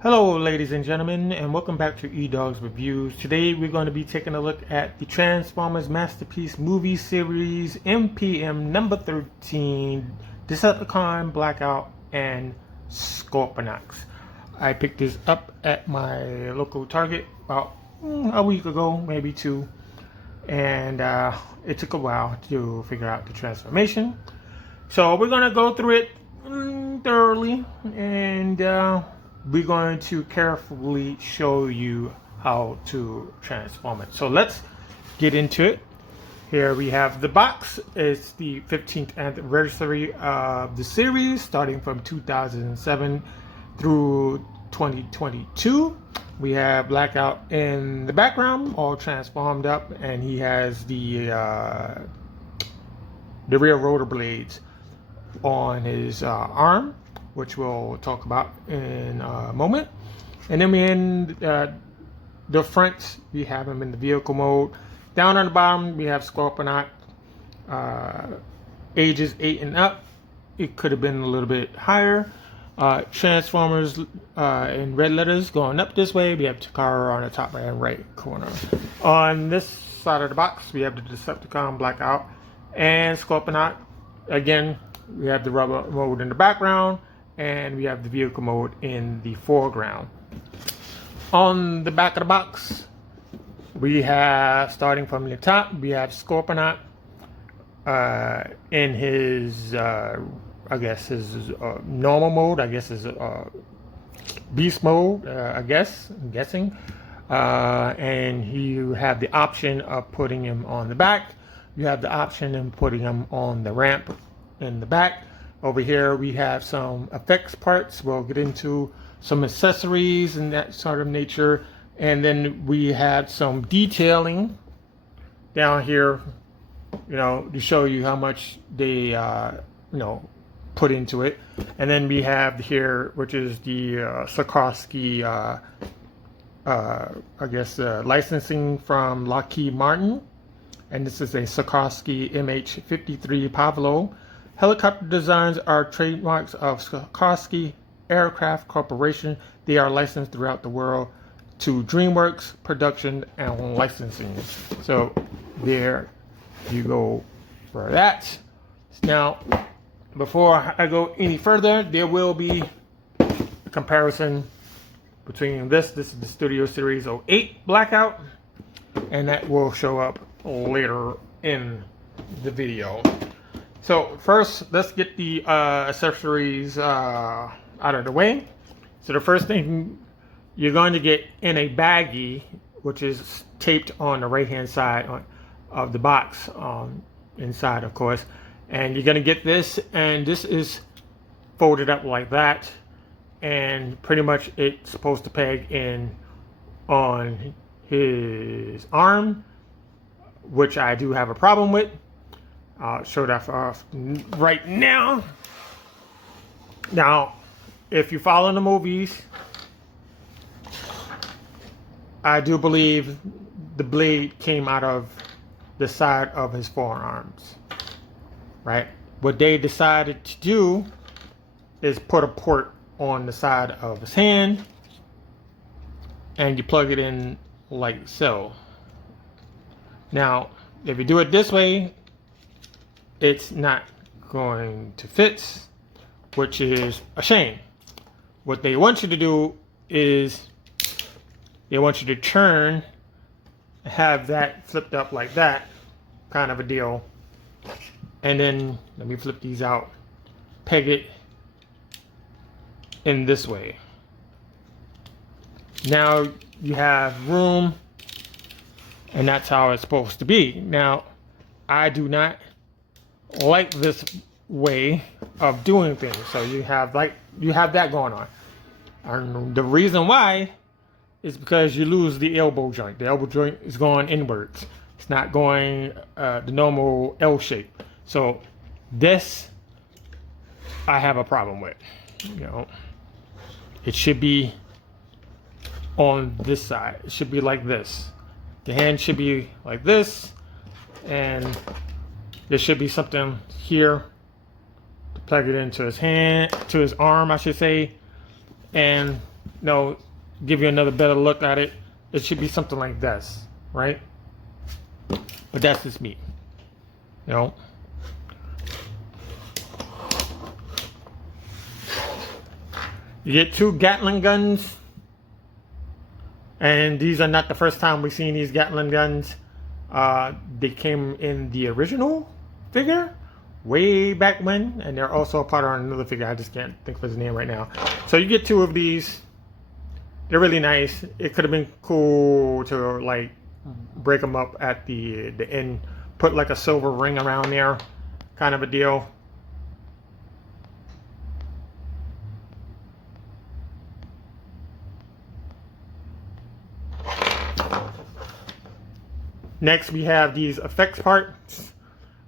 Hello ladies and gentlemen, and welcome back to Edoggz Reviews. Today we're going to be taking a look at the Transformers Masterpiece movie series MPM number 13, Decepticon, Blackout, and Scorpionox. I picked this up at my local Target about a week ago, maybe two, and it took a while to figure out the transformation. So we're going to go through it thoroughly, and we're going to carefully show you how to transform it. So let's get into it. Here we have the box. It's the 15th anniversary of the series, starting from 2007 through 2022. We have Blackout in the background, all transformed up, and he has the rear rotor blades on his arm, which we'll talk about in a moment. And then we in the front, we have him in the vehicle mode. Down on the bottom, we have Scorponok, ages 8 and up. It could have been a little bit higher. Transformers in red letters going up this way. We have Takara on the top right corner. On this side of the box, we have the Decepticon, Blackout, and Scorponok. Again, we have the rubber mode in the background, and we have the vehicle mode in the foreground. On the back of the box, we have, starting from the top, we have Scorponok in his, I guess his normal mode, I guess his beast mode, I'm guessing. And you have the option of putting him on the back. You have the option of putting him on the ramp in the back. Over here we have some effects parts. We'll get into some accessories and that sort of nature, and then we have some detailing down here, to show you how much they put into it. And then we have here, which is the Sikorsky licensing from Lockheed Martin, and this is a Sikorsky MH-53 Pavlo. Helicopter designs are trademarks of Sikorsky Aircraft Corporation. They are licensed throughout the world to DreamWorks Production and Licensing. So there you go for that. Now, before I go any further, there will be a comparison between this is the Studio Series 08 Blackout, and that will show up later in the video. So first, let's get the accessories out of the way. So the first thing you're going to get in a baggie, which is taped on the right-hand side of the box, inside, of course. And you're going to get this, and this is folded up like that. And pretty much it's supposed to peg in on his arm, which I do have a problem with. I'll show that off right now. Now, if you follow the movies, I do believe the blade came out of the side of his forearms, right? What they decided to do is put a port on the side of his hand, and you plug it in like so. Now, if you do it this way, it's not going to fit, which is a shame. What they want you to do is they want you to turn, have that flipped up like that, kind of a deal. And then, let me flip these out, peg it in this way. Now you have room, and that's how it's supposed to be. Now, I do not like this way of doing things. So you have that going on. And the reason why is because you lose the elbow joint. The elbow joint is going inwards. It's not going the normal L shape. So this I have a problem with. It should be on this side. It should be like this. The hand should be like this, and there should be something here to plug it into his hand, to his arm, I should say, and give you another better look at it, it should be something like this, right? But that's just me, You get 2 Gatling guns, and these are not the first time we've seen these Gatling guns. They came in the original figure way back when, and they're also a part of another figure. I just can't think of his name right now. So you get 2 of these. They're really nice. It could have been cool to like break them up at the end, put like a silver ring around there, kind of a deal. Next, we have these effects parts.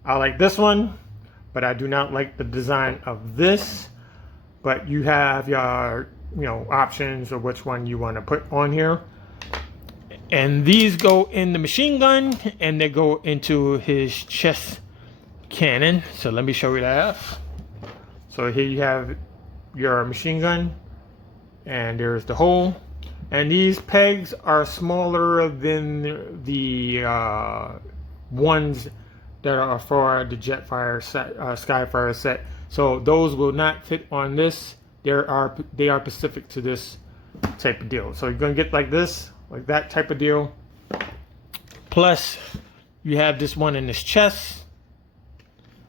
I like this one, but I do not like the design of this. But you have your, options of which one you want to put on here. And these go in the machine gun, and they go into his chest cannon. So let me show you that. So here you have your machine gun, and there's the hole. And these pegs are smaller than the ones that are for the Jetfire set, Skyfire set. So those will not fit on this. They are specific to this type of deal. So you're gonna get like this, like that type of deal. Plus, you have this one in his chest,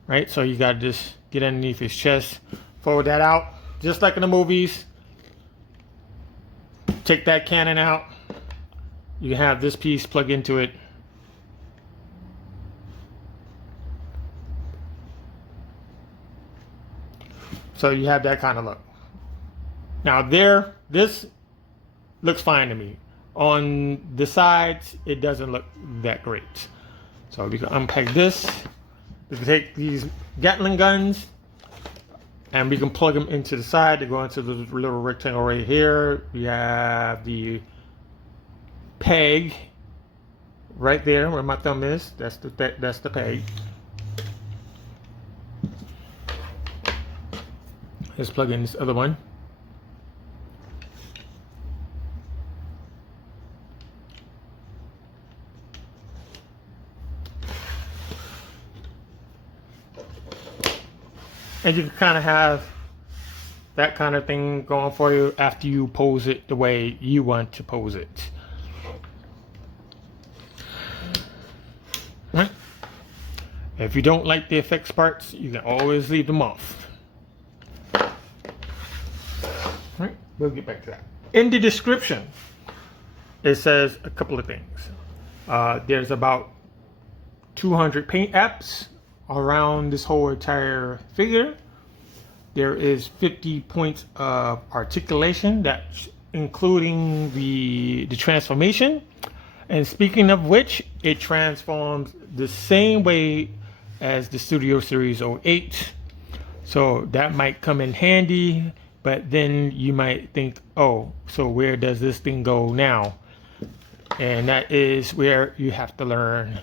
right? So you got to just get underneath his chest, fold that out, just like in the movies. Take that cannon out. You have this piece plug into it. So you have that kind of look. Now this looks fine to me. On the sides, it doesn't look that great. So we can unpack this. We can take these Gatling guns, and we can plug them into the side to go into the little rectangle right here. We have the peg right there where my thumb is. That's the peg. Let's plug in this other one. And you can kind of have that kind of thing going for you after you pose it the way you want to pose it. Right? If you don't like the effects parts, you can always leave them off. Right? We'll get back to that. In the description, it says a couple of things. There's about 200 paint apps around this whole entire figure. There is 50 points of articulation, that's including the transformation. And speaking of which, it transforms the same way as the Studio Series 08. So that might come in handy, but then you might think, oh, so where does this thing go now? And that is where you have to learn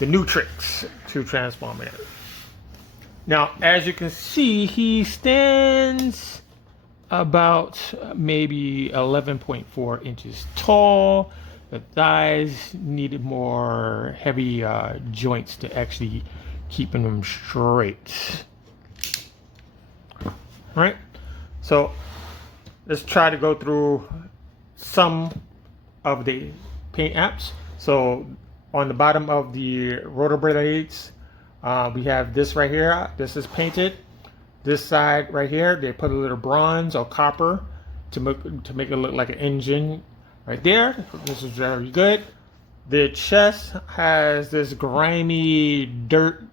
the new tricks to transform it. Now, as you can see, he stands about maybe 11.4 inches tall. The thighs needed more heavy joints to actually keeping them straight. All right, so let's try to go through some of the paint apps. So on the bottom of the rotor blades, we have this right here. This is painted. This side right here, they put a little bronze or copper to make it look like an engine right there. This is very good. The chest has this grimy dirt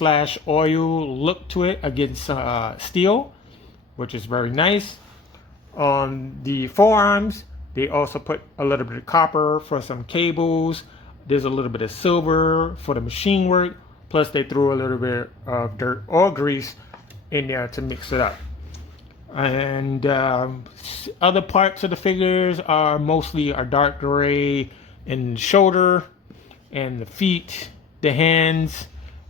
/ oil look to it against steel, which is very nice. On the forearms, they also put a little bit of copper for some cables. There's a little bit of silver for the machine work. Plus they threw a little bit of dirt or grease in there to mix it up. And other parts of the figures are mostly dark gray in the shoulder and the feet, the hands.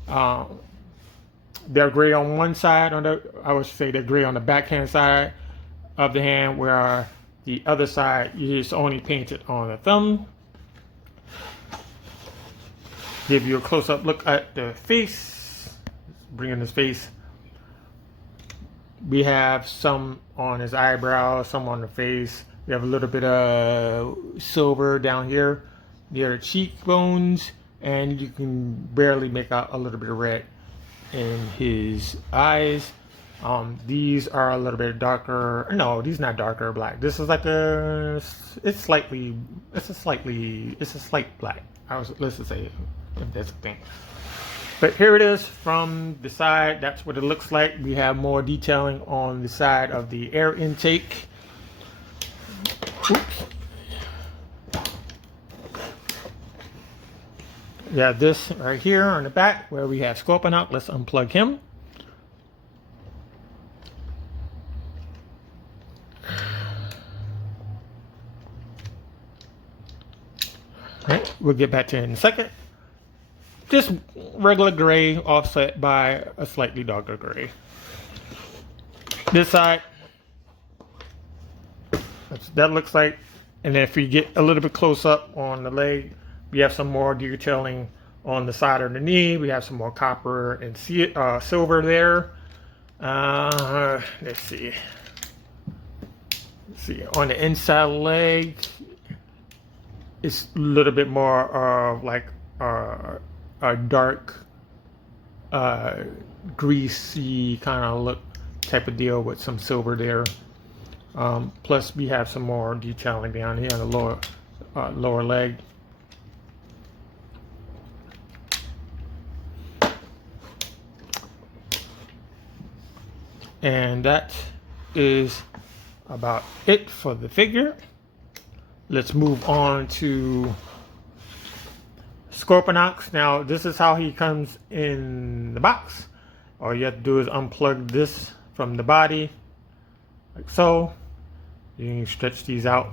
They're gray on one side. I would say they're gray on the backhand side of the hand, where The other side, you just only paint it on the thumb. Give you a close-up look at the face. Bring in his face. We have some on his eyebrows, some on the face. We have a little bit of silver down here near the cheekbones, and you can barely make out a little bit of red in his eyes. These are a little bit darker. No, these not darker black. This is like it's a slight black. Let's just say, if that's a thing. But here it is from the side. That's what it looks like. We have more detailing on the side of the air intake. Oops. We have this right here on the back where we have Scorponok. Let's unplug him. Right, we'll get back to it in a second. Just regular gray offset by a slightly darker gray. This side, that looks like. And then if we get a little bit close up on the leg, we have some more detailing on the side of the knee. We have some more copper and silver there. Let's see. On the inside of the leg, it's a little bit more of like a dark, greasy kind of look type of deal with some silver there. Plus, we have some more detailing down here on the lower leg. And that is about it for the figure. Let's move on to Scorpionox. Now, this is how he comes in the box. All you have to do is unplug this from the body, like so. You can stretch these out,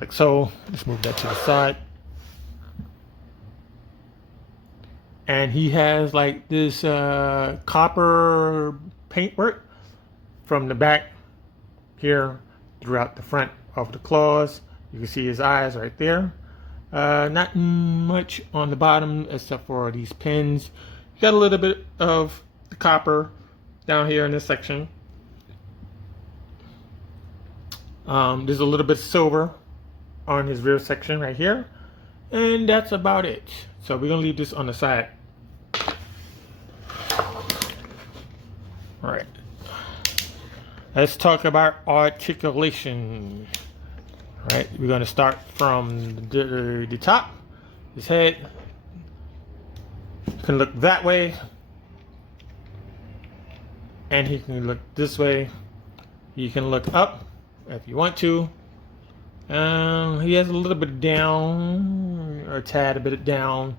like so. Let's move that to the side. And he has like this copper paintwork from the back here throughout the front of the claws. You can see his eyes right there. Not much on the bottom except for these pins. You got a little bit of the copper down here in this section. There's a little bit of silver on his rear section right here. And that's about it. So we're gonna leave this on the side. All right. Let's talk about articulation. All right, we're gonna start from the top. His head can look that way, and he can look this way. You can look up if you want to. He has a little bit down, or a tad a bit down,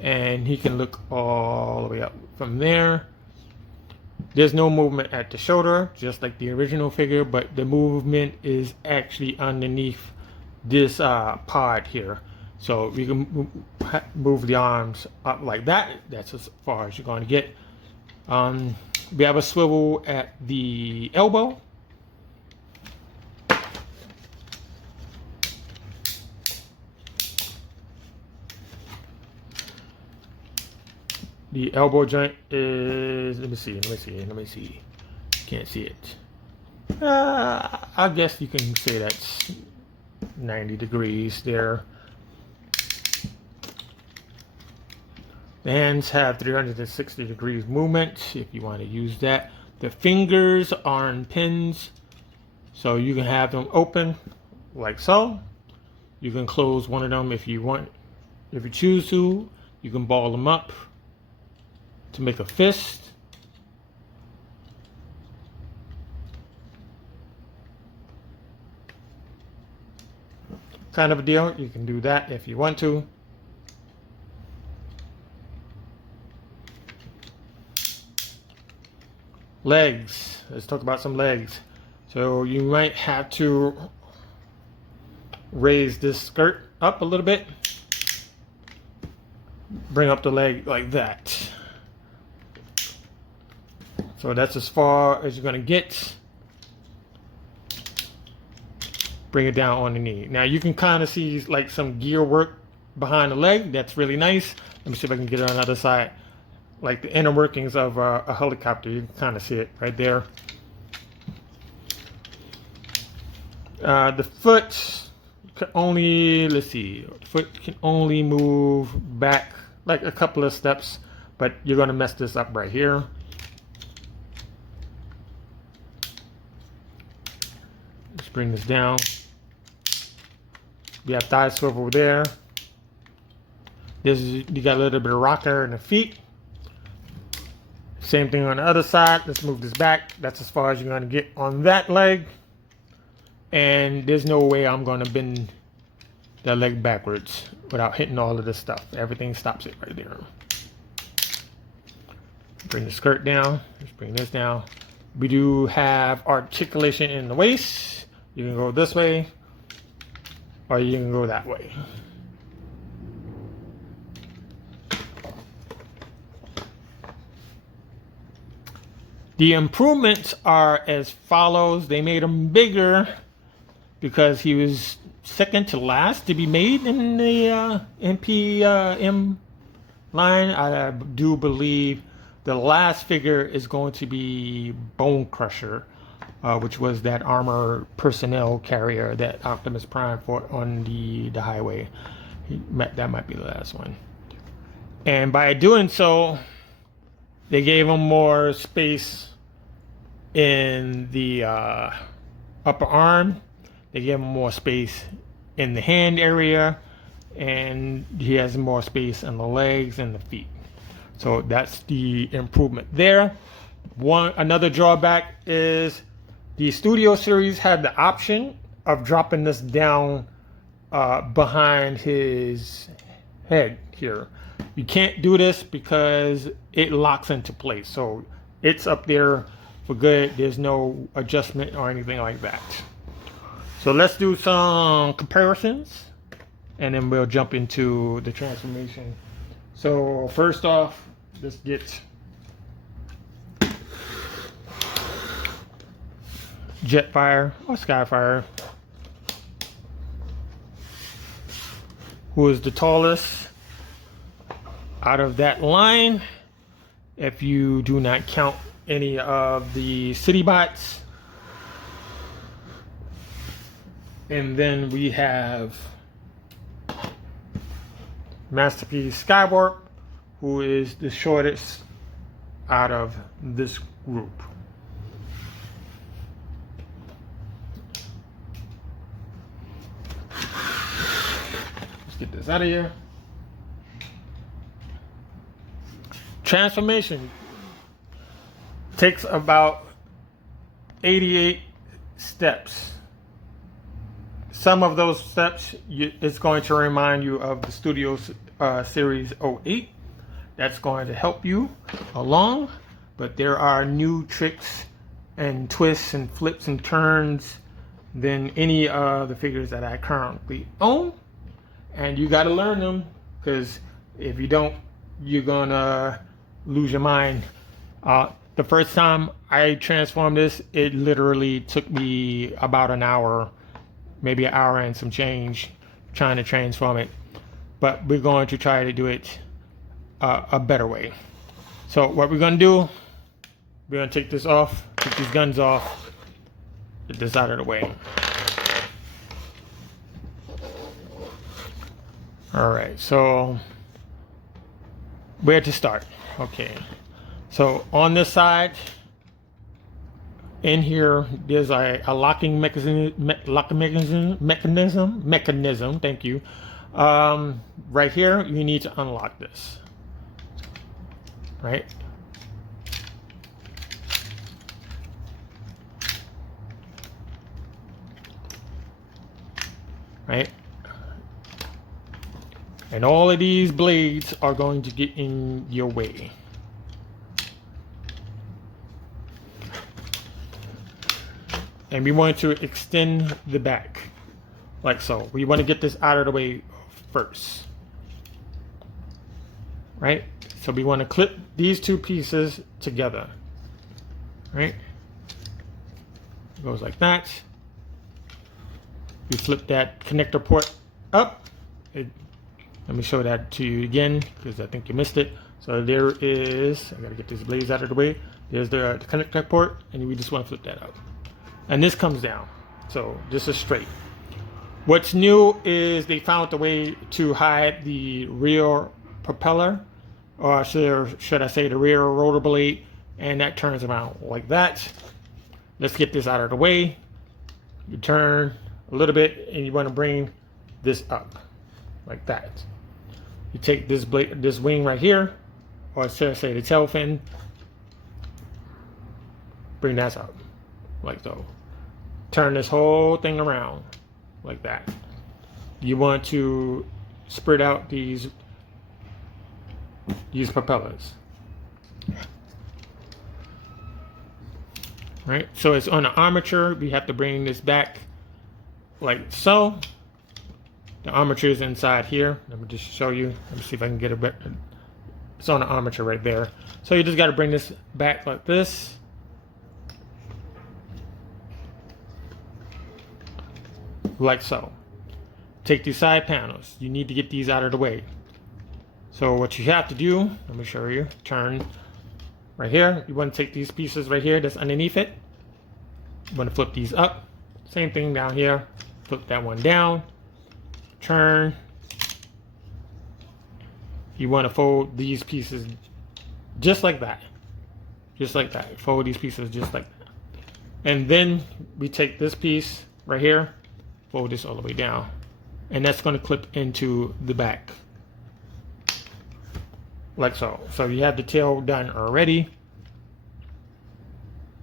and he can look all the way up from there. There's no movement at the shoulder, just like the original figure, but the movement is actually underneath this pod here. So we can move the arms up like that. That's as far as you're going to get. We have a swivel at the elbow. The elbow joint is, let me see. Can't see it. I guess you can say that's 90 degrees there. The hands have 360 degrees movement if you want to use that. The fingers are on pins, so you can have them open like so. You can close one of them if you want. If you choose to, you can ball them up to make a fist. Kind of a deal. You can do that if you want to. Legs. Let's talk about some legs. So you might have to raise this skirt up a little bit. Bring up the leg like that. So that's as far as you're going to get. bring it down on the knee. Now you can kind of see like some gear work behind the leg. That's really nice. Let me see if I can get it on the other side. Like the inner workings of a helicopter. You can kind of see it right there. The foot can only, let's see, the foot can only move back like a couple of steps, but you're going to mess this up right here. Let's bring this down. We have thigh swivel there. You got a little bit of rocker in the feet. Same thing on the other side. Let's move this back. That's as far as you're going to get on that leg. And there's no way I'm going to bend the leg backwards without hitting all of this stuff. Everything stops it right there. Bring the skirt down. Let's bring this down. We do have articulation in the waist. You can go this way or you can go that way. The improvements are as follows. They made him bigger because he was second to last to be made in the MPM line. I do believe the last figure is going to be Bone Crusher, which was that armor personnel carrier that Optimus Prime fought on the highway. That might be the last one. And by doing so, they gave him more space in the upper arm. They gave him more space in the hand area, and he has more space in the legs and the feet. So that's the improvement there. Another drawback is the Studio Series had the option of dropping this down behind his head here. You can't do this because it locks into place. So it's up there for good. There's no adjustment or anything like that. So let's do some comparisons and then we'll jump into the transformation. So first off, let's get Jetfire or Skyfire, who is the tallest out of that line, if you do not count any of the city bots. And then we have Masterpiece Skywarp, who is the shortest out of this group. Let's get this out of here. Transformation takes about 88 steps. Some of those steps, it's going to remind you of the Studio Series 08. That's going to help you along, but there are new tricks and twists and flips and turns than any of the figures that I currently own. And you got to learn them, because if you don't, you're gonna lose your mind. The first time I transformed this, it literally took me about an hour, maybe an hour and some change, trying to transform it. But we're going to try to do it a better way. So what we're going to do, we're going to take this off, take these guns off, get this out of the way. All right, so where to start? Okay, so on this side, in here, there's a locking mechanism. Thank you. Right here, you need to unlock this. Right. Right. And all of these blades are going to get in your way. And we want to extend the back, like so. We want to get this out of the way first, right? So we want to clip these two pieces together, right? It goes like that. You flip that connector port up. Let me show that to you again because I think you missed it. So there is, I gotta get these blades out of the way. There's the connector port, and we just want to flip that up. And this comes down. So this is straight. What's new is they found a way to hide the rear propeller, or should I say the rear rotor blade, and that turns around like that. Let's get this out of the way. You turn a little bit, and you want to bring this up like that. You take this blade, this wing right here, or should I say the tail fin, bring that up like so. Turn this whole thing around like that. You want to spread out these propellers. Right, so it's on the armature. We have to bring this back like so. The armature is inside here. Let me just show you. Let me see if I can get a bit. It's on the armature right there. So you just got to bring this back like this. Like so. Take these side panels. You need to get these out of the way. So what you have to do, let me show you. Turn right here. You want to take these pieces right here that's underneath it. You want to flip these up. Same thing down here. Flip that one down. Turn. You want to fold these pieces just like that. Just like that. Fold these pieces just like that. And then we take this piece right here. Fold this all the way down, and that's going to clip into the back like so. So you have the tail done already.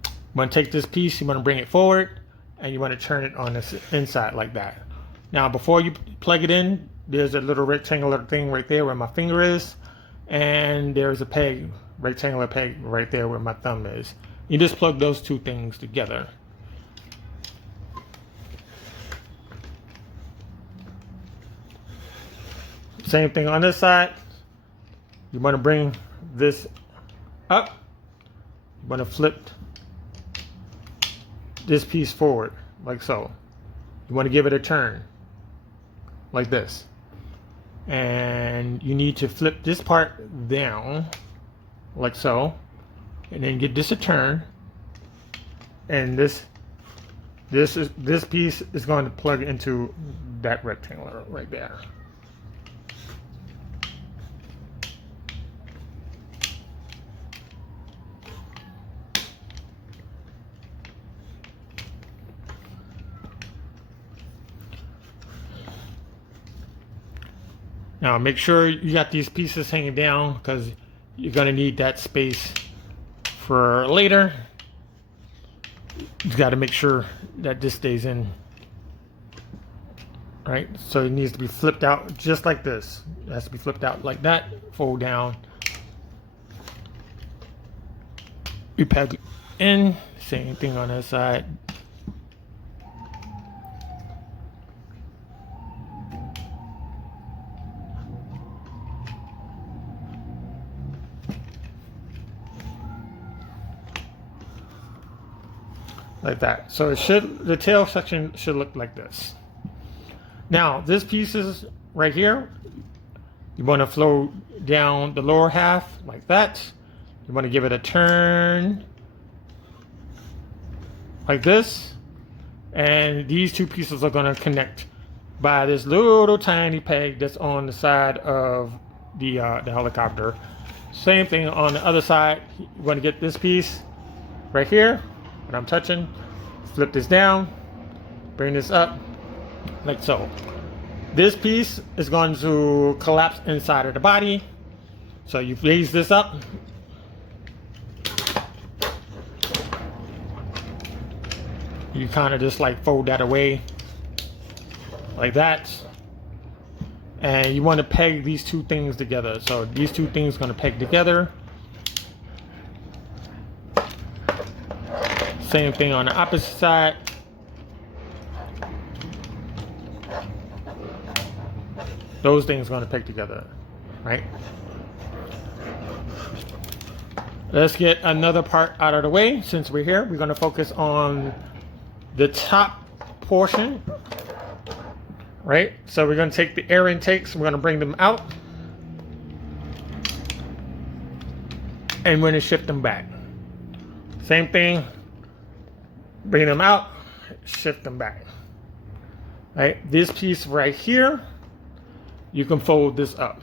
You want to take this piece, you want to bring it forward, and you want to turn it on this inside like that. Now before you plug it in, there's a little rectangular thing right there where my finger is, and there's a peg, rectangular peg right there where my thumb is. You just plug those two things together. Same thing on this side. You want to bring this up. You want to flip this piece forward like so. You want to give it a turn like this. And you need to flip this part down like so. And then get this a turn. And this piece is going to plug into that rectangle right there. Now make sure you got these pieces hanging down because you're going to need that space for later. You got to make sure that this stays in. Right? So it needs to be flipped out just like this. It has to be flipped out like that. Fold down. We peg in. Same thing on that side. Like that. So it should, the tail section should look like this. Now this piece is right here. You want to flow down the lower half like that. You want to give it a turn like this, and these two pieces are going to connect by this little tiny peg that's on the side of the helicopter. Same thing on the other side. You want to get this piece right here. What I'm touching, flip this down, bring this up like so. This piece is going to collapse inside of the body. So you raise this up. You kind of just like fold that away like that. And you want to peg these two things together. So these two things are going to peg together. Same thing on the opposite side. Those things are going to peg together, right? Let's get another part out of the way. Since we're here, we're going to focus on the top portion right? So we're going to take the air intakes, we're going to bring them out, and we're going to shift them back. Same thing, bring them out, shift them back. Right? This piece right here, you can fold this up.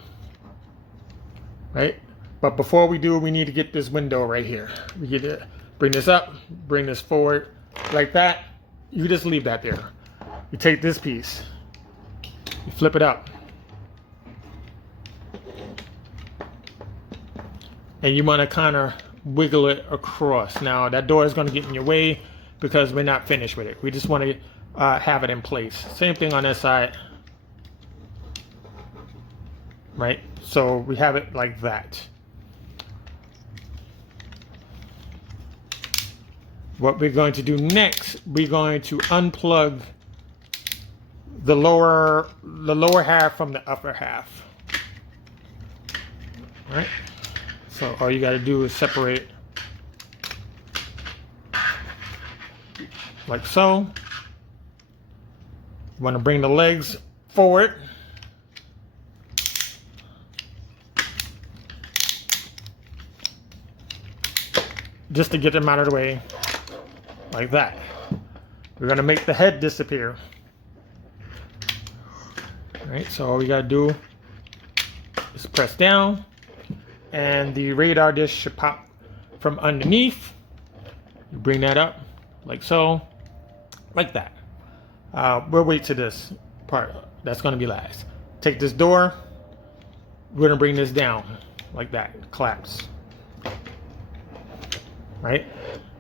Right? But before we do, we need to get this window right here. We get to bring this up, bring this forward like that. You just leave that there. You take this piece, you flip it up, and you want to kind of wiggle it across. Now that door is going to get in your way because we're not finished with it. We just want to have it in place. Same thing on this side, right? So we have it like that. What we're going to do next, we're going to unplug the lower half from the upper half. All right? So all you got to do is separate it like so. You want to bring the legs forward. Just to get them out of the way, like that. We're going to make the head disappear. All right, so all we got to do is press down, and the radar dish should pop from underneath. You bring that up like so, like that. We'll wait to this part. That's going to be last. Take this door. We're going to bring this down like that. Collapse. Right?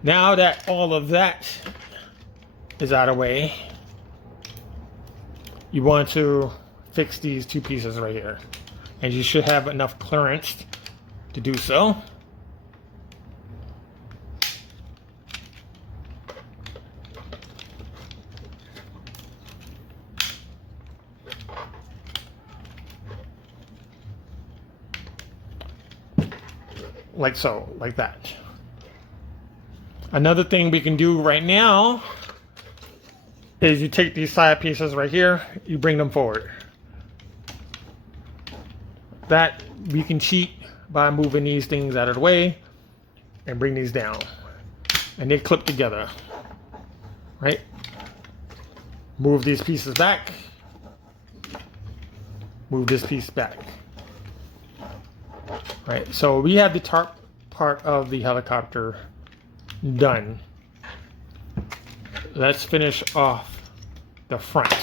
Now that all of that is out of the way, you want to fix these two pieces right here. And you should have enough clearance to do so. Like so, like that. Another thing we can do right now is you take these side pieces right here, you bring them forward. That we can cheat by moving these things out of the way and bring these down. And they clip together, right? Move these pieces back. Move this piece back. Right, so we have the top part of the helicopter done. Let's finish off the front.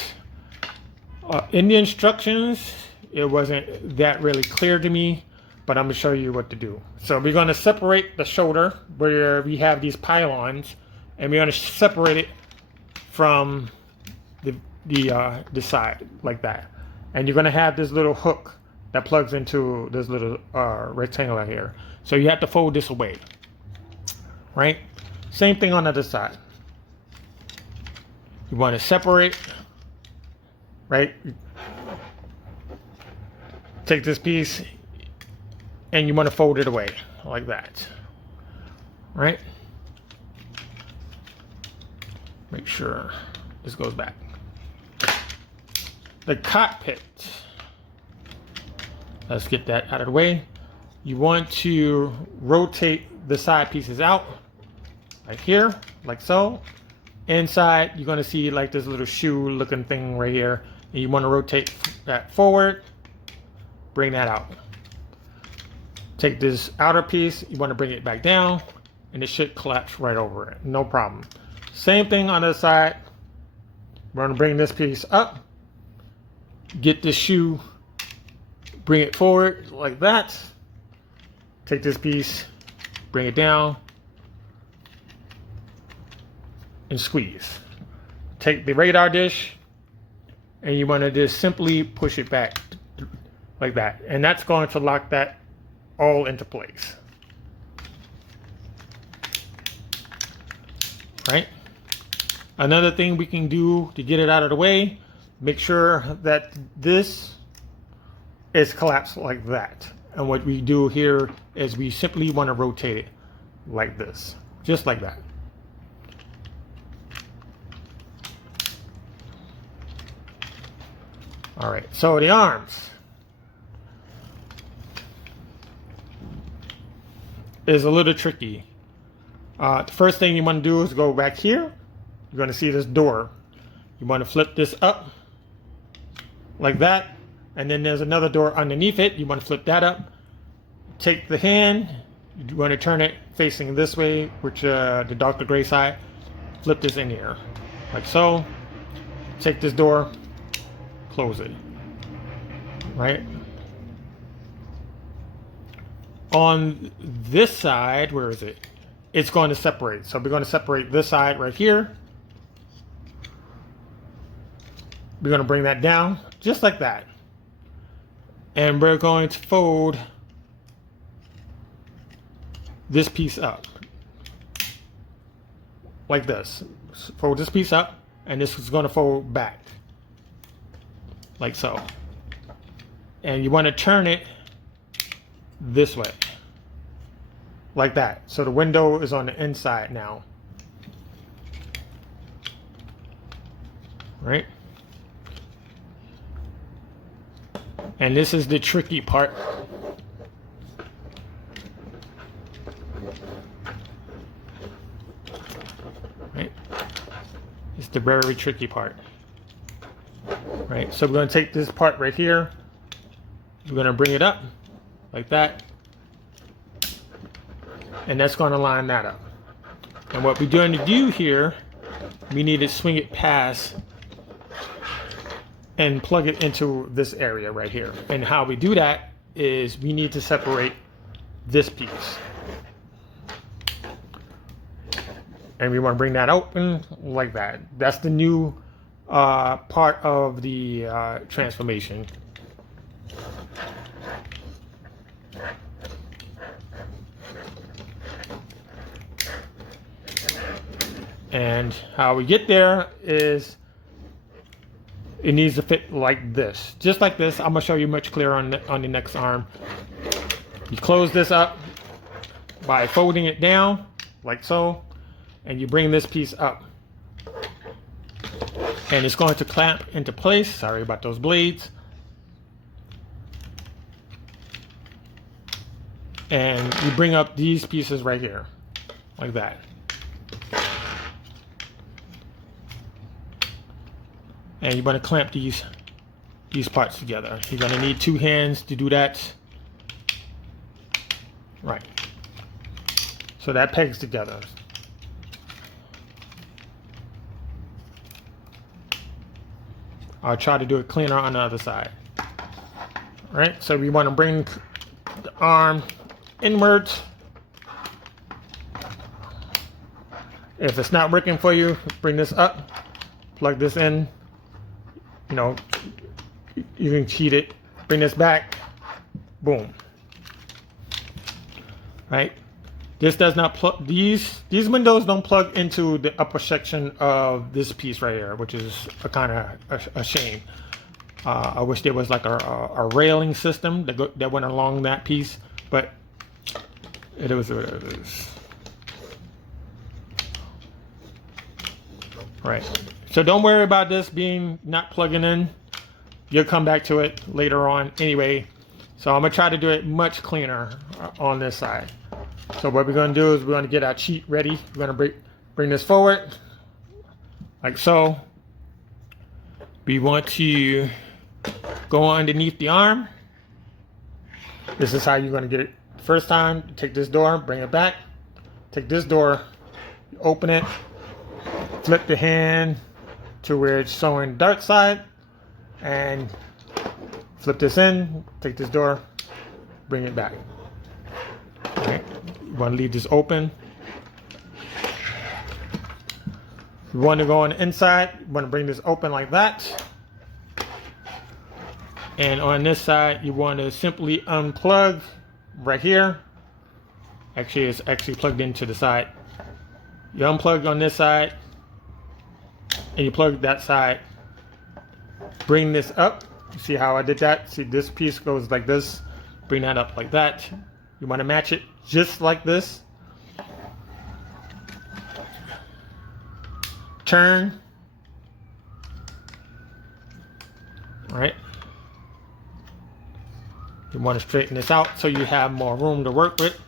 In the instructions, it wasn't that really clear to me, but I'm going to show you what to do. So we're going to separate the shoulder where we have these pylons, and we're going to separate it from the side like that. And you're going to have this little hook that plugs into this little rectangle here. So you have to fold this away, right? Same thing on the other side. You want to separate, right? Take this piece and you want to fold it away like that, right? Make sure this goes back. The cockpit. Let's get that out of the way. You want to rotate the side pieces out, like here, like so. Inside, you're gonna see like this little shoe looking thing right here. And you wanna rotate that forward, bring that out. Take this outer piece, you wanna bring it back down, and it should collapse right over it, no problem. Same thing on the side. We're gonna bring this piece up, get this shoe, bring it forward like that. Take this piece, bring it down, and squeeze. Take the radar dish, and you want to just simply push it back like that. And that's going to lock that all into place. Right? Another thing we can do to get it out of the way, make sure that this is collapsed like that. And what we do here is we simply want to rotate it like this, just like that. All right, so the arms is a little tricky. The first thing you want to do is go back here. You're going to see this door. You want to flip this up like that, and then there's another door underneath it. You want to flip that up. Take the hand, you want to turn it facing this way, which the darker gray side. Flip this in here, like so. Take this door, close it, right? On this side, where is it? It's going to separate. So we're going to separate this side right here. We're going to bring that down, just like that. And we're going to fold this piece up like this. Fold this piece up, and this is going to fold back like so. And you want to turn it this way like that, so the window is on the inside now, right? And this is the tricky part. Right? It's the very tricky part. Right? So we're going to take this part right here. We're going to bring it up like that. And that's going to line that up. And what we're going to do here, we need to swing it past and plug it into this area right here. And how we do that is we need to separate this piece. And we want to bring that open like that. That's the new part of the transformation. And how we get there is it needs to fit like this, just like this. I'm gonna show you much clearer on the next arm. You close this up by folding it down like so, and you bring this piece up, and it's going to clamp into place. Sorry about those blades. And you bring up these pieces right here like that. And you're going to clamp these parts together. You're going to need 2 hands to do that. Right. So that pegs together. I'll try to do it cleaner on the other side. Right. So we want to bring the arm inwards. If it's not working for you, bring this up, plug this in. You know, you can cheat it. Bring this back. Boom. Right? This does not plug. These windows don't plug into the upper section of this piece right here, which is a kind of a shame. I wish there was like a railing system that went along that piece, but it is what it is. Right. So don't worry about this being not plugging in. You'll come back to it later on anyway. So I'm going to try to do it much cleaner on this side. So what we're going to do is we're going to get our cheat ready. We're going to bring this forward like so. We want to go underneath the arm. This is how you're going to get it. First time, take this door, bring it back. Take this door, open it, flip the hand to where it's showing dark side, and flip this in, take this door, bring it back. Okay. You want to leave this open. You want to go on the inside, you want to bring this open like that. And on this side, you want to simply unplug right here. Actually, it's actually plugged into the side. You unplug on this side, and you plug that side. Bring this up. You see how I did that? See, this piece goes like this. Bring that up like that. You want to match it just like this. Turn. All right. You want to straighten this out so you have more room to work with.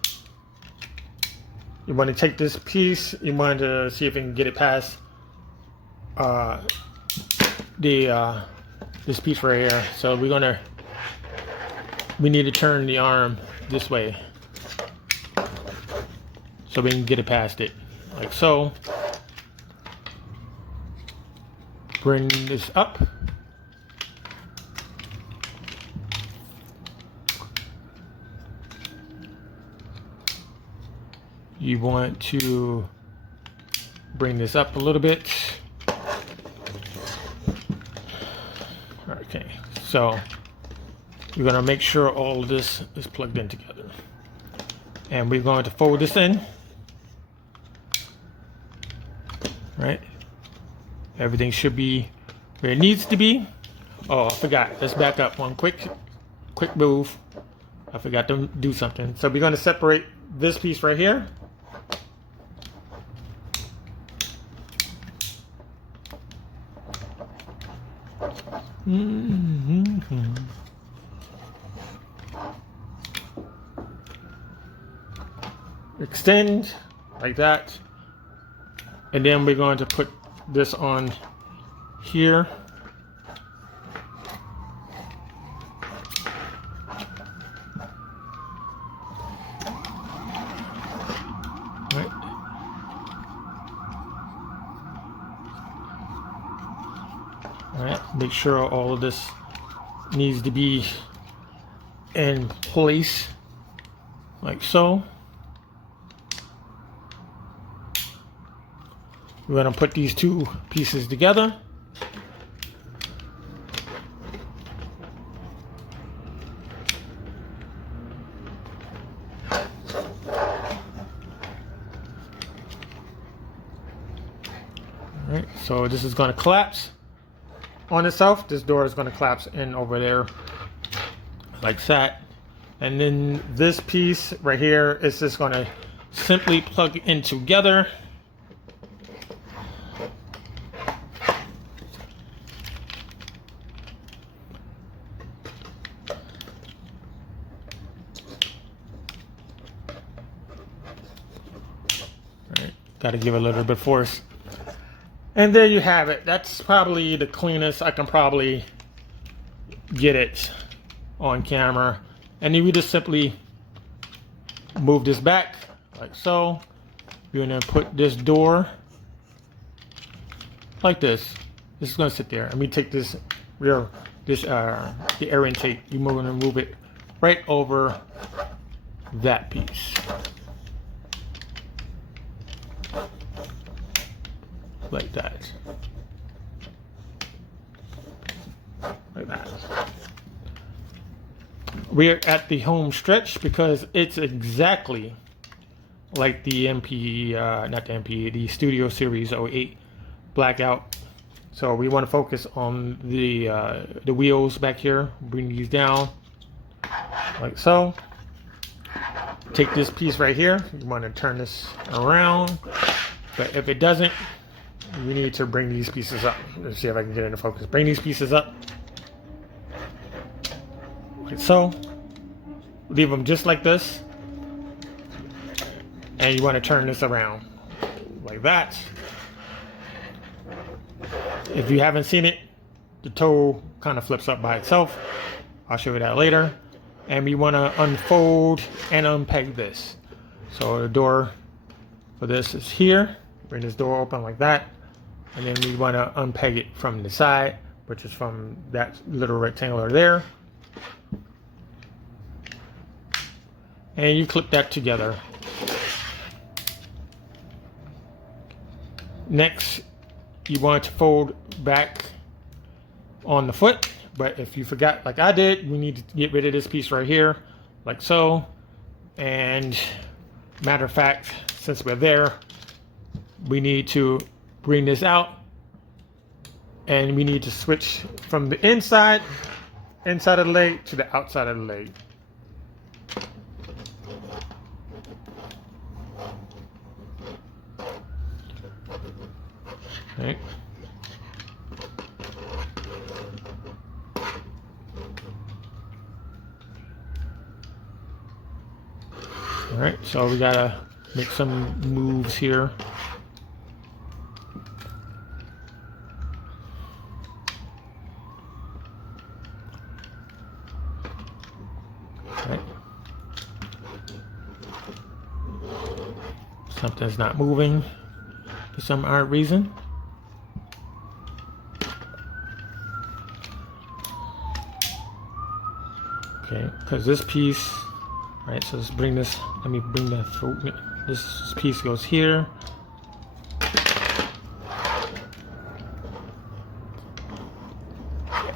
You want to take this piece, you want to see if you can get it past this piece right here. So we need to turn the arm this way so we can get it past it, like so. Bring this up. You want to bring this up a little bit. Okay, so you're going to make sure all of this is plugged in together. And we're going to fold this in. Right? Everything should be where it needs to be. Oh, I forgot. Let's back up one quick move. I forgot to do something. So we're going to separate this piece right here. Extend like that, and then we're going to put this on here. Right. All right, make sure all of this needs to be in place like so. We're going to put these two pieces together. Alright, so this is going to collapse on itself. This door is going to collapse in over there like that. And then this piece right here is just going to simply plug in together. Got to give it a little bit of force. And there you have it. That's probably the cleanest I can probably get it on camera. And then we just simply move this back like so. You're going to put this door like this. This is going to sit there. And we take this the air intake. You're going to move it right over that piece. Like that. Like that. We're at the home stretch because it's exactly like the the Studio Series 08 Blackout. So we want to focus on the wheels back here. Bring these down like so. Take this piece right here. You want to turn this around, but if it doesn't, we need to bring these pieces up. Let's see if I can get into focus. Bring these pieces up. Like so. Leave them just like this. And you want to turn this around. Like that. If you haven't seen it, the toe kind of flips up by itself. I'll show you that later. And we want to unfold and unpeg this. So the door for this is here. Bring this door open like that. And then we want to unpeg it from the side, which is from that little rectangular there. And you clip that together. Next, you want to fold back on the foot. But if you forgot, like I did, we need to get rid of this piece right here, like so. And matter of fact, since we're there, we need to bring this out, and we need to switch from the inside of the leg to the outside of the leg. Right. All right, so we gotta make some moves here. Right. Something's not moving for some odd reason. Okay, because this piece, right, so let's bring this, let me bring this piece goes here.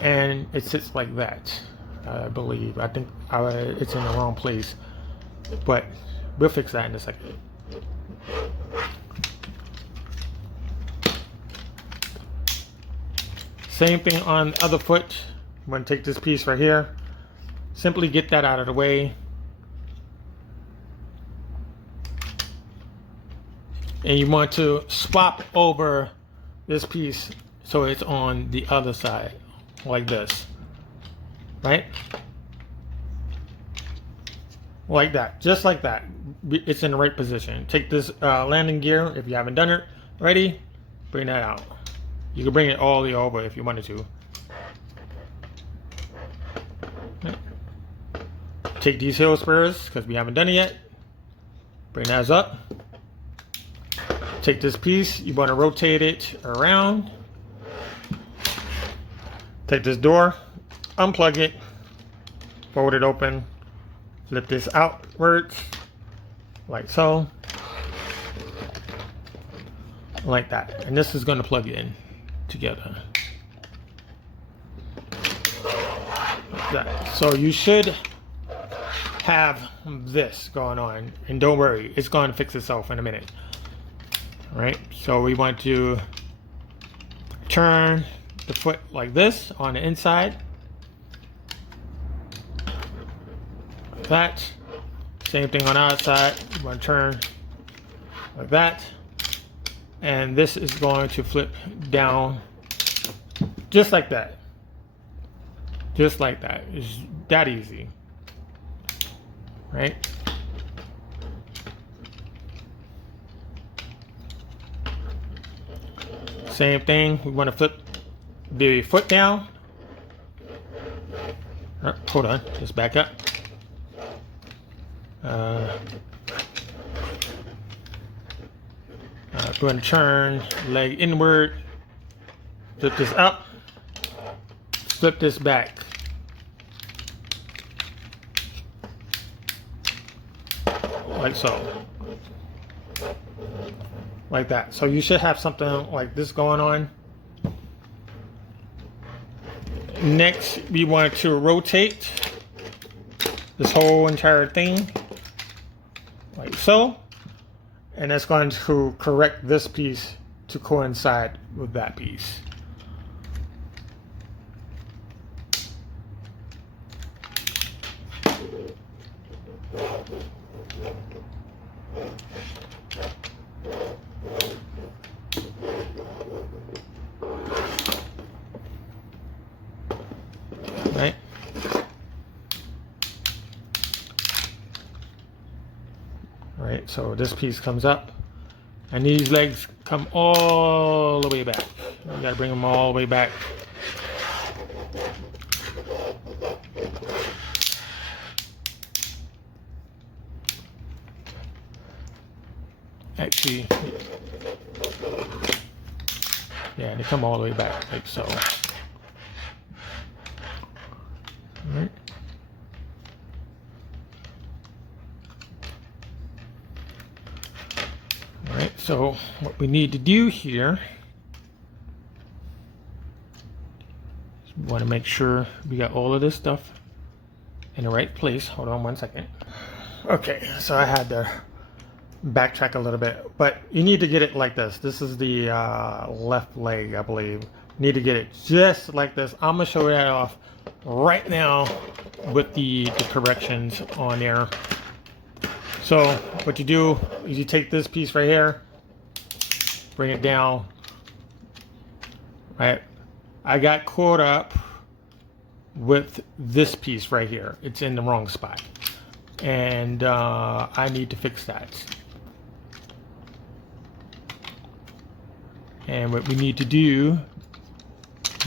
And it sits like that, I believe. I think it's in the wrong place, but we'll fix that in a second. Same thing on the other foot. I'm going to take this piece right here. Simply get that out of the way. And you want to swap over this piece so it's on the other side, like this. Right? Like that. Just like that. It's in the right position. Take this landing gear if you haven't done it already. Bring that out. You can bring it all the way over if you wanted to. Take these heel spurs because we haven't done it yet. Bring those up. Take this piece. You want to rotate it around. Take this door. Unplug it. Fold it open. Flip this outwards. Like so. Like that. And this is going to plug in together. Like that. So you should have this going on, and don't worry, it's going to fix itself in a minute. All right, so we want to turn the foot like this on the inside, like that. Same thing on the outside. We want to turn like that, and this is going to flip down just like that. Just like that. It's that easy. Right? Same thing. We want to flip the foot down. Hold on. Just back up. We're going to turn leg inward. Flip this up. Flip this back. Like so. Like that. So you should have something like this going on. Next, we want to rotate this whole entire thing like so. And that's going to correct this piece to coincide with that piece. Right? Right, so this piece comes up, and these legs come all the way back. You gotta bring them all the way back. Actually, yeah, they come all the way back, like so. Right. All right, so what we need to do here is we want to make sure we got all of this stuff in the right place. Hold on one second. Okay, so I had to backtrack a little bit, but you need to get it like this. This is the left leg, I believe. You need to get it just like this. I'm gonna show that off right now with the corrections on there. So what you do is you take this piece right here, bring it down. Right, I got caught up with this piece right here. It's in the wrong spot. and I need to fix that. And what we need to do,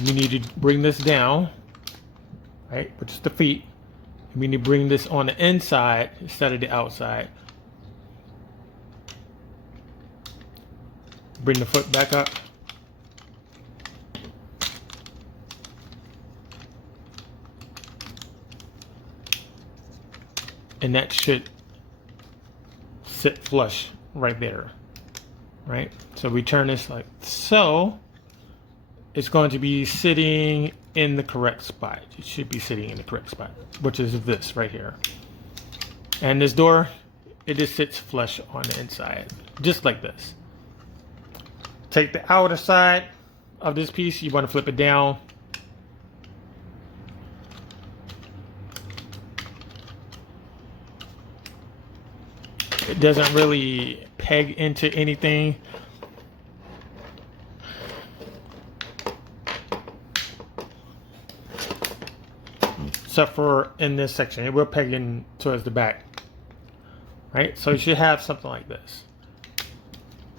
we need to bring this down, right, with just the feet. We need to bring this on the inside instead of the outside. Bring the foot back up. And that should sit flush right there, right? So we turn this like so. It's going to be sitting in the correct spot. It should be sitting in the correct spot, which is this right here. And this door, it just sits flush on the inside, just like this. Take the outer side of this piece, you want to flip it down. It doesn't really peg into anything. Except for in this section, it will peg in towards the back. Right? So you should have something like this.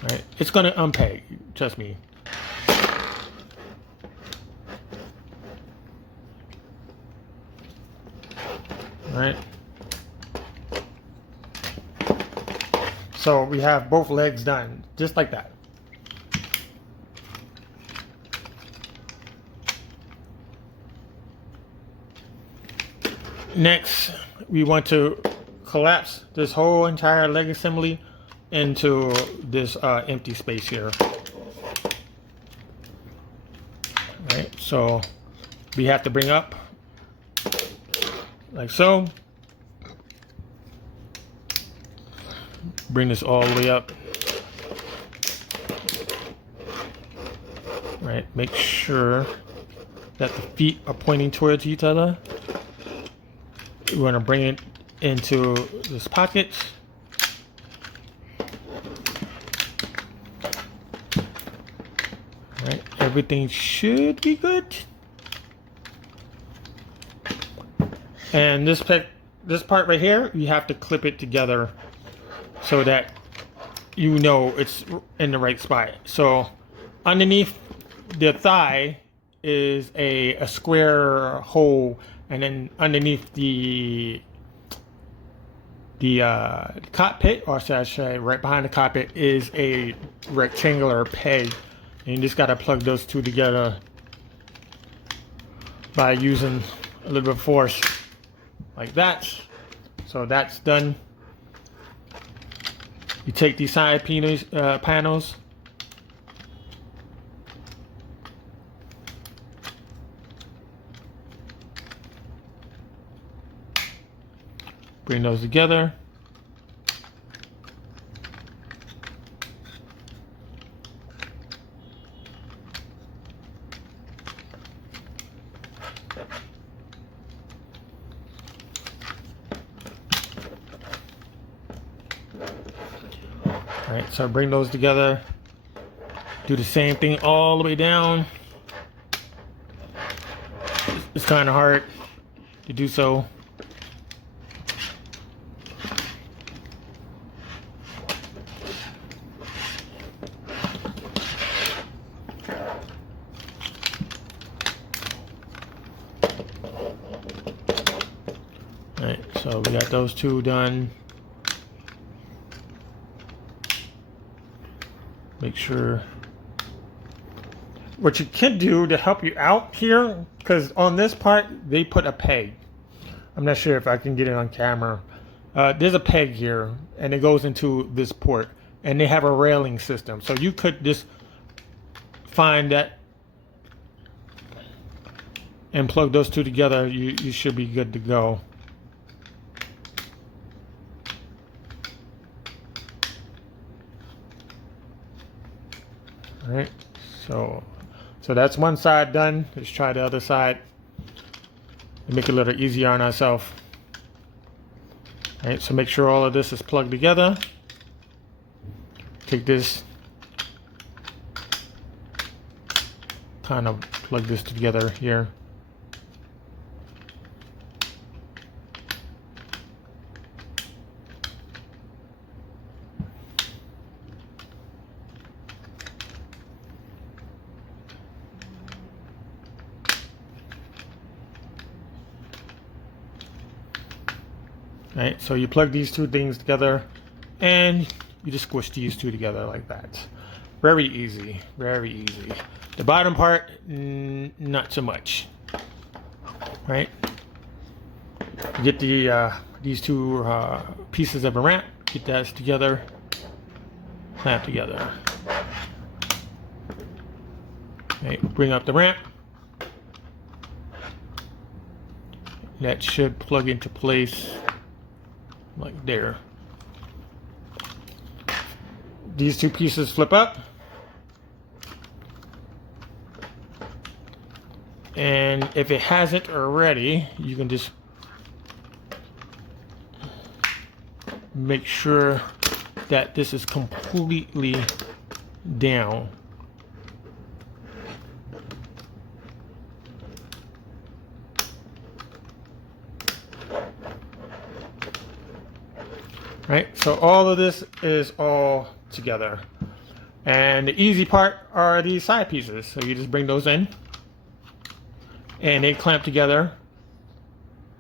Right? It's going to unpeg, trust me. Right? So we have both legs done, just like that. Next, we want to collapse this whole entire leg assembly into this empty space here. Right, so we have to bring up like so. Bring this all the way up. Right, make sure that the feet are pointing towards each other. We're going to bring it into this pocket. Right, everything should be good. And this part right here, you have to clip it together so that you know it's in the right spot. So underneath the thigh is a square hole, and then underneath the cockpit, or should I say right behind the cockpit, is a rectangular peg. And you just got to plug those two together by using a little bit of force like that. So that's done. You take these side panels, bring those together. All right, so bring those together. Do the same thing all the way down. It's kind of hard to do so. All right, so we got those two done. Make sure. What you can do to help you out here, because on this part they put a peg. I'm not sure if I can get it on camera. There's a peg here, and it goes into this port, and they have a railing system. So you could just find that and plug those two together. You should be good to go. All right, so that's one side done. Let's try the other side and make it a little easier on ourselves. All right, so make sure all of this is plugged together. Take this, kind of plug this together here. Right, so you plug these two things together and you just squish these two together like that. Very easy, very easy. The bottom part, not so much. Right? You get the these two pieces of a ramp, get that together, clamp together. Okay, bring up the ramp. That should plug into place like there. These two pieces flip up. And if it hasn't already, you can just make sure that this is completely down. Right, so all of this is all together. And the easy part are these side pieces. So you just bring those in. And they clamp together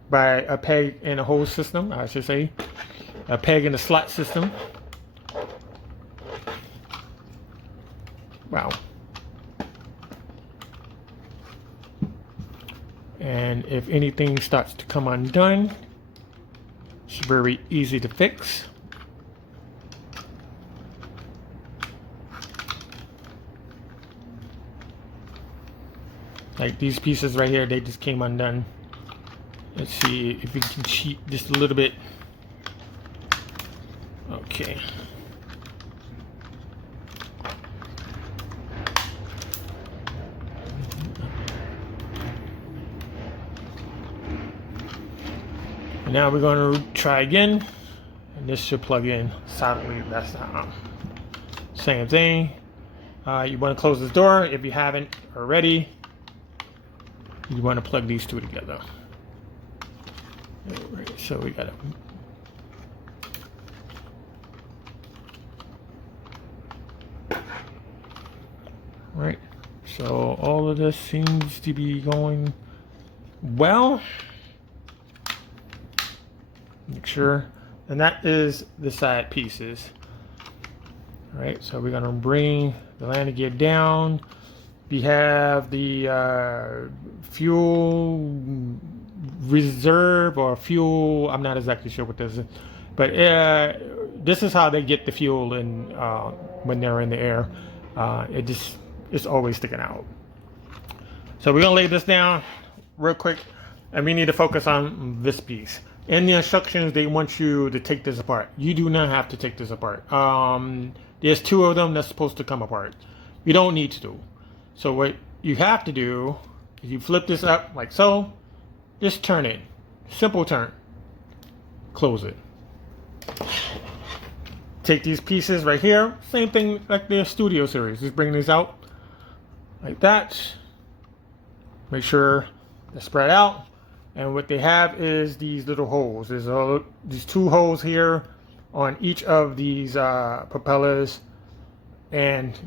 by a peg and a hose system, I should say. A peg and a slot system. Wow. And if anything starts to come undone, it's very easy to fix. Like these pieces right here, they just came undone. Let's see if we can cheat just a little bit. Okay. And now we're going to try again. And this should plug in solidly. That's the same thing. You want to close this door if you haven't already. You want to plug these two together. Right, so we got to. Right. So all of this seems to be going well. Make sure. And that is the side pieces. All right. So we're going to bring the landing gear down. We have the fuel reserve or fuel. I'm not exactly sure what this is, but this is how they get the fuel in when they're in the air. It's always sticking out. So we're gonna lay this down real quick, and we need to focus on this piece. In the instructions, they want you to take this apart. You do not have to take this apart. There's two of them that's supposed to come apart. You don't need to do. So what you have to do is you flip this up like so, just turn it. Simple turn. Close it. Take these pieces right here, same thing like the Studio series. Just bring these out like that. Make sure they're spread out. And what they have is these little holes. There's these two holes here on each of these propellers. And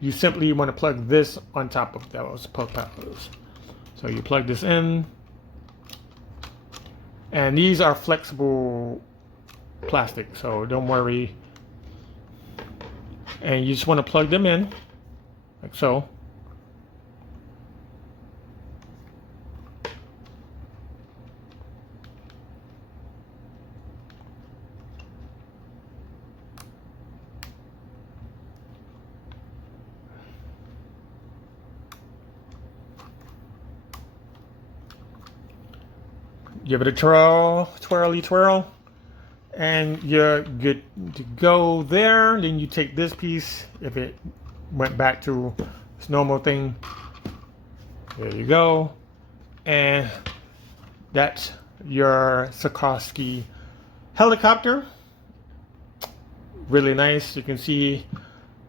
you simply want to plug this on top of those propellers. So you plug this in. And these are flexible plastic, so don't worry. And you just want to plug them in, like so. Give it a twirly twirl, and you're good to go there. Then you take this piece, if it went back to its normal thing, there you go. And that's your Sikorsky helicopter. Really nice. You can see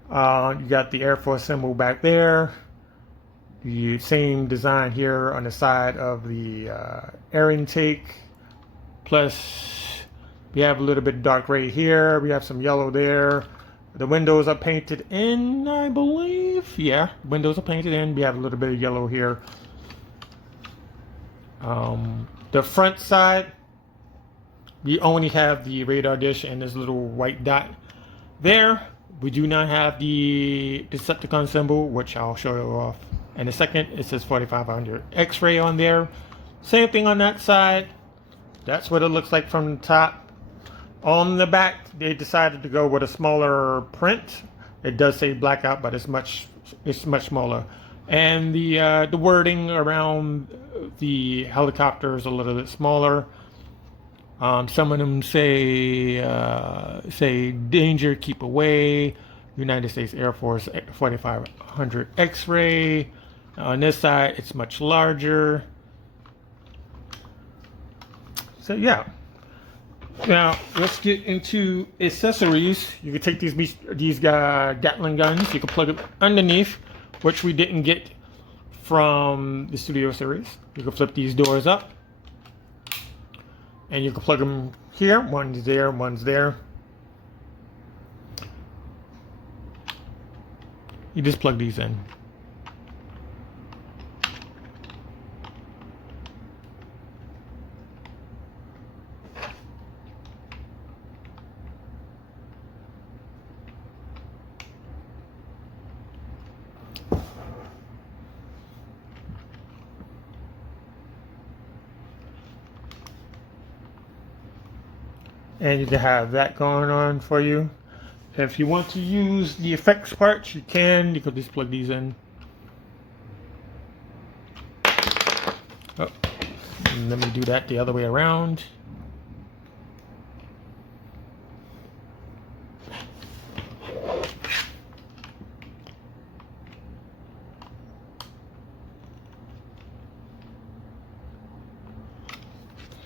you got the Air Force symbol back there. The same design here on the side of the air intake. Plus, we have a little bit dark gray here. We have some yellow there. The windows are painted in, I believe. Yeah, windows are painted in. We have a little bit of yellow here. The front side, we only have the radar dish and this little white dot there. We do not have the Decepticon symbol, which I'll show you off in a second. It says 4500 X-ray on there. Same thing on that side. That's what it looks like from the top. On the back, they decided to go with a smaller print. It does say Blackout, but it's much smaller. And the wording around the helicopter is a little bit smaller. Some of them say danger, keep away. United States Air Force 4500 X-ray. On this side, it's much larger. So yeah. Now let's get into accessories. You can take these Gatling guns. You can plug it underneath, which we didn't get from the Studio series. You can flip these doors up, and you can plug them here. One's there, one's there. You just plug these in. And you can have that going on for you. If you want to use the effects parts, you can. You can just plug these in. Oh, let me do that the other way around.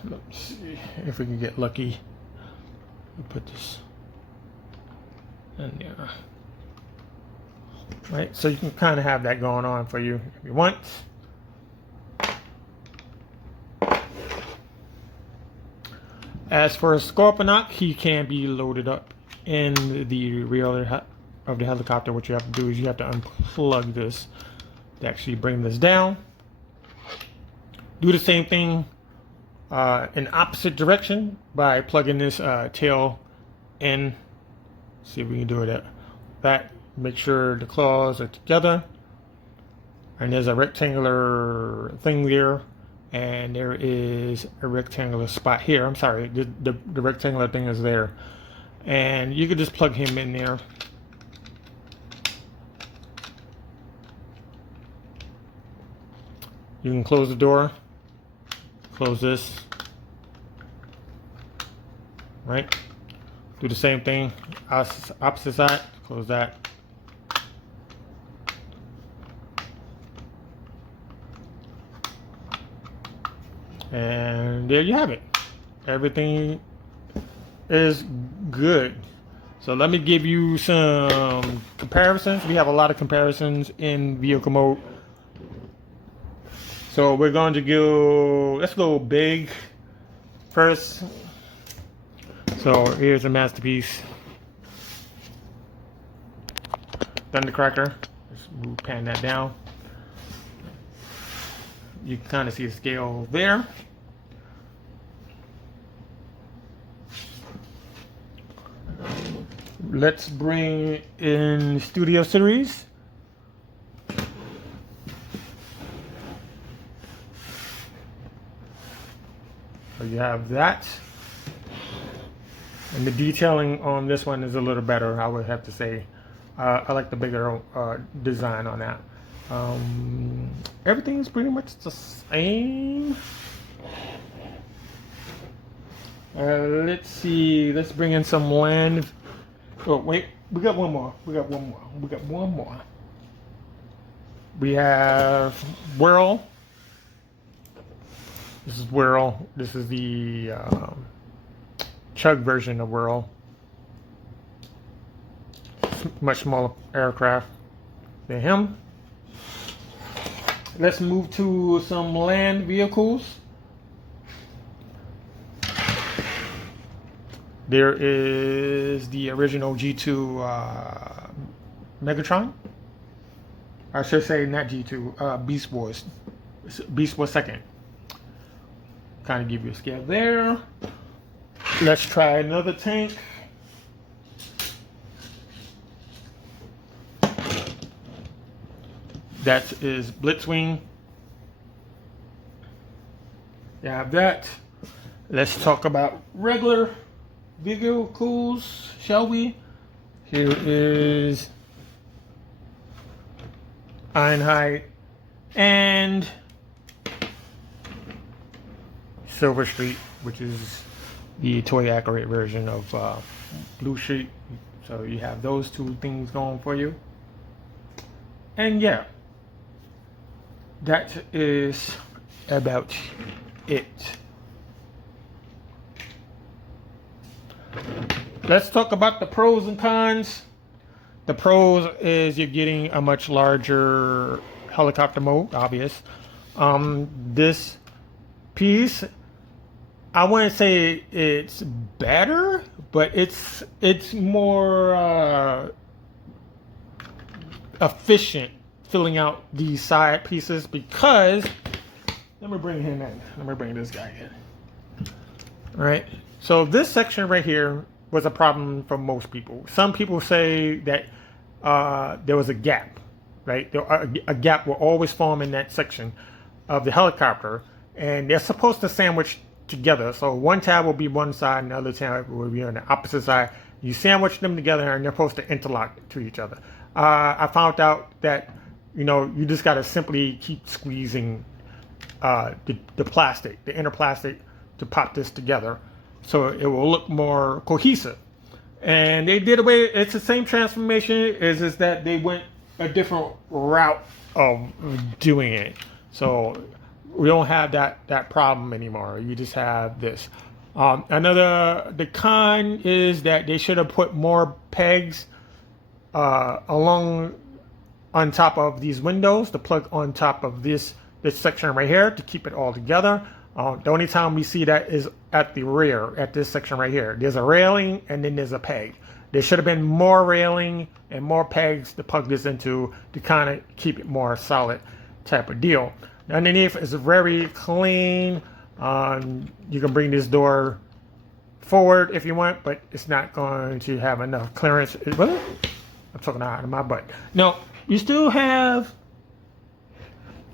Let's see if we can get lucky. Put this in there. Right, so you can kind of have that going on for you if you want. As for Scorponok, he can be loaded up in the rear of the helicopter. What you have to do is you have to unplug this to actually bring this down. Do the same thing in opposite direction by plugging this tail in. See if we can do it at that. Make sure the claws are together, and there's a rectangular thing there, and there is a rectangular spot here. I'm sorry, the rectangular thing is there, and you could just plug him in there. You can close the door. Close this, right? Do the same thing, opposite side, close that. And there you have it. Everything is good. So let me give you some comparisons. We have a lot of comparisons in vehicle mode. So we're going to go, let's go big first. So here's a masterpiece. Thundercracker. Let's pan that down. You can kind of see the scale there. Let's bring in Studio Series. So you have that, and the detailing on this one is a little better, I would have to say. I like the bigger design on that. Everything is pretty much the same. Let's see, let's bring in some land. Oh wait, we got one more. We got one more. We have Whirl. This is Whirl. This is the Chug version of Whirl. Much smaller aircraft than him. Let's move to some land vehicles. There is the original G2 Megatron. I should say not G2, Beast Wars. Beast Wars 2nd. Kind of give you a scale there. Let's try another tank. That is Blitzwing. You have that. Let's talk about regular vehicles, shall we? Here is Einheit and Silver Street, which is the toy accurate version of Blue Street. So you have those two things going for you. And yeah, that is about it. Let's talk about the pros and cons. The pros is you're getting a much larger helicopter mode, obvious. This piece, I wouldn't say it's better, but it's more efficient filling out these side pieces because, let me bring him in. Let me bring this guy in. All right. So this section right here was a problem for most people. Some people say that there was a gap, right? A gap will always form in that section of the helicopter, and they're supposed to sandwich together. So one tab will be one side and the other tab will be on the opposite side. You sandwich them together and they're supposed to interlock to each other. I found out that, you know, you just got to simply keep squeezing the plastic, the inner plastic, to pop this together so it will look more cohesive. And they did away, it's the same transformation, is just that they went a different route of doing it. So we don't have that problem anymore. You just have this. The con is that they should have put more pegs along on top of these windows, to plug on top of this section right here to keep it all together. The only time we see that is at the rear, at this section right here. There's a railing and then there's a peg. There should have been more railing and more pegs to plug this into to kind of keep it more solid type of deal. Underneath is very clean. You can bring this door forward if you want, but it's not going to have enough clearance. I'm talking out of my butt. No, you still have,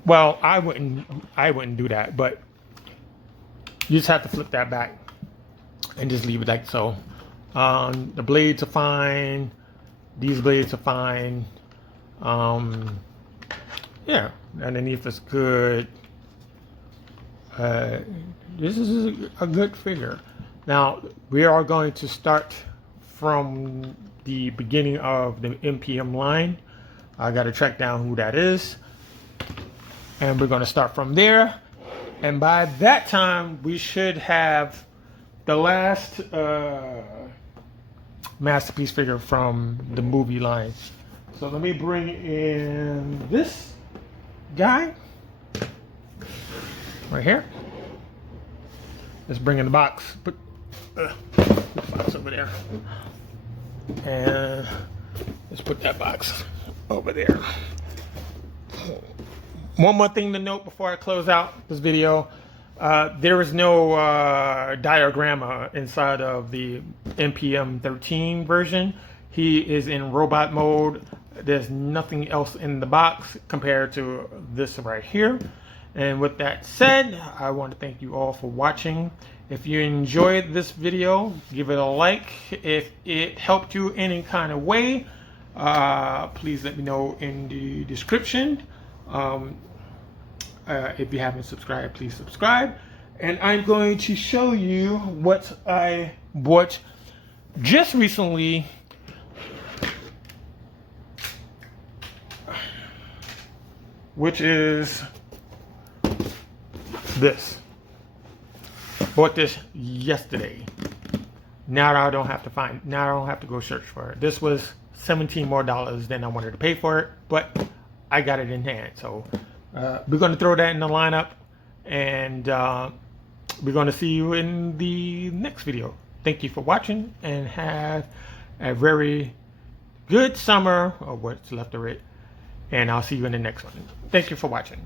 well, I wouldn't do that, but you just have to flip that back and just leave it like so. The blades are fine. These blades are fine. Yeah, underneath is good. This is a good figure. Now, we are going to start from the beginning of the MPM line. I got to track down who that is. And we're going to start from there. And by that time, we should have the last masterpiece figure from the movie line. So let me bring in this guy right here. Let's bring in the box. Put the box over there. And let's put that box over there. One more thing to note before I close out this video. There is no diorama inside of the MPM-13 version. He is in robot mode. There's nothing else in the box compared to this right here. And with that said, I want to thank you all for watching. If you enjoyed this video, give it a like. If it helped you in any kind of way, please let me know in the description. If you haven't subscribed, please subscribe. And I'm going to show you what I bought just recently. Which is this. Bought this yesterday. Now I don't have to go search for it. This was $17 more than I wanted to pay for it, but I got it in hand. So we're going to throw that in the lineup, and we're going to see you in the next video. Thank you for watching, and have a very good summer, or what's left of it, and I'll see you in the next one. Thank you for watching.